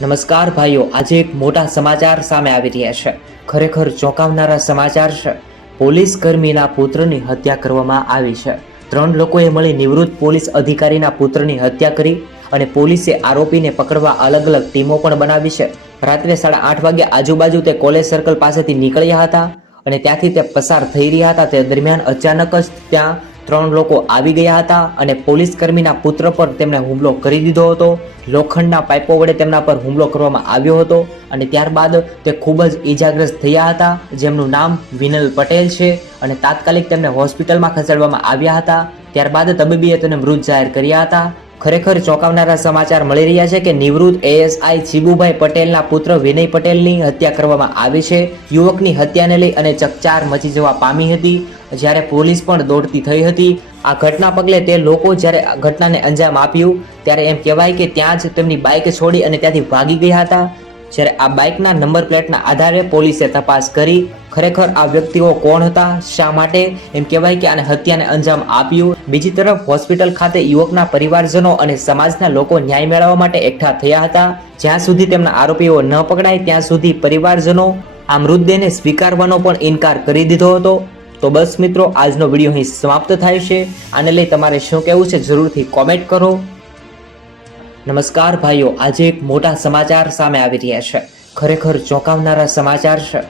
નમસ્કાર ભાઈઓ, આજે એક મોટા સમાચાર સામે આવી રહ્યા છે. ખરેખર ચોંકાવનારા સમાચાર છે. પોલીસ કર્મીના પુત્રની હત્યા કરવામાં આવી છે. 3 લોકોએ મળી નિવૃત્ત પોલીસ અધિકારીના પુત્રની હત્યા કરી અને પોલીસે આરોપીને પકડવા અલગ અલગ ટીમો પણ બનાવી છે. રાત્રે 8:30 વાગે આજુબાજુ તે કોલેજ સર્કલ પાસેથી નીકળ્યા હતા અને ત્યાંથી તે પસાર થઈ રહ્યા હતા. તે દરમિયાન અચાનક જ ત્યાં 3 લોકો આવી ગયા હતા અને પોલીસ કર્મીના પુત્ર પર તેમણે હુમલો કરી દીધો હતો. લોખંડના પાઇપો વડે તેમના પર હુમલો કરવામાં આવ્યો હતો અને ત્યારબાદ તે ખૂબ જ ઈજાગ્રસ્ત થયા હતા, જેમનું નામ વિનલ પટેલ છે અને તાત્કાલિક તેમને હોસ્પિટલમાં ખસેડવામાં આવ્યા હતા. ત્યારબાદ તબીબીએ તેને મૃત જાહેર કર્યા હતા. ખરેખર ચોંકાવનારા સમાચાર મળી રહ્યા છે કે નિવૃત્ત એએસઆઈ ચીબુભાઈ પટેલના પુત્ર વિનય પટેલની હત્યા કરવામાં આવી છે. યુવકની હત્યાને લઈ અને ચકચાર મચી જવા પામી હતી, જ્યારે પોલીસ પણ દોડતી થઈ હતી. આ ઘટના પગલે તે લોકો જ્યારે આ ઘટનાને અંજામ આપ્યું ત્યારે એમ કહેવાય કે ત્યાં જ તેમની બાઇક છોડી અને ત્યાંથી ભાગી ગયા હતા. જ્યારે આ બાઇકના નંબર પ્લેટના આધારે પોલીસે તપાસ કરી. ખરેખર આ વ્યક્તિઓ કોણ હતા, શા માટે એમ કહેવાય કે આને હત્યાને અંજામ આપ્યું. બીજી તરફ હોસ્પિટલ ખાતે યુવકના પરિવારજનો અને સમાજના લોકો ન્યાય મેળવવા માટે એકઠા થયા હતા. જ્યાં સુધી તેમના આરોપીઓ ન પકડાય ત્યાં સુધી પરિવારજનો આ મૃતદેહને સ્વીકારવાનો પણ ઇનકાર કરી દીધો હતો. તો બસ મિત્રો, આજનો વિડીયો અહીં સમાપ્ત થાય છે. આને લઈ તમારે શું કહેવું છે જરૂરથી કોમેન્ટ કરો. નમસ્કાર ભાઈઓ, આજે એક મોટા સમાચાર સામે આવી રહ્યા છે. ખરેખર ચોંકાવનારા સમાચાર છે.